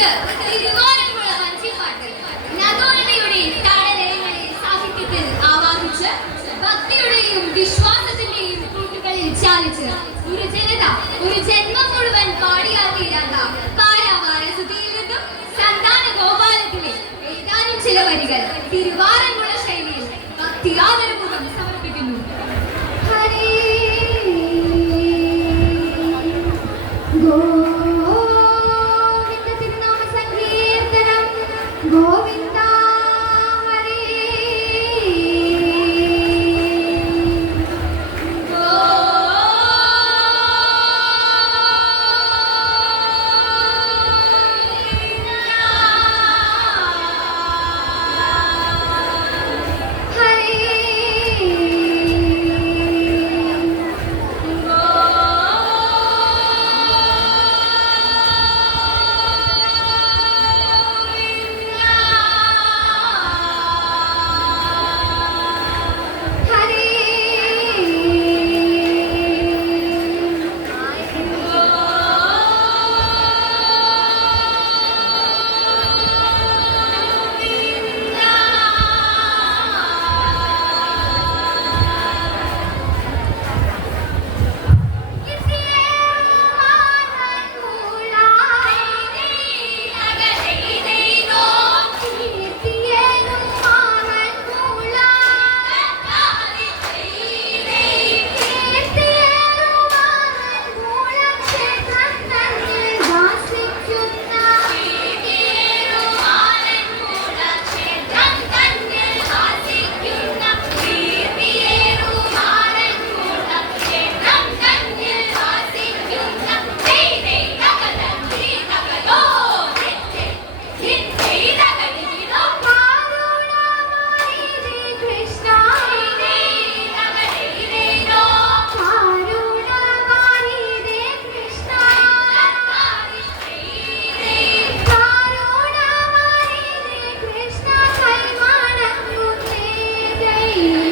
ഇത് see.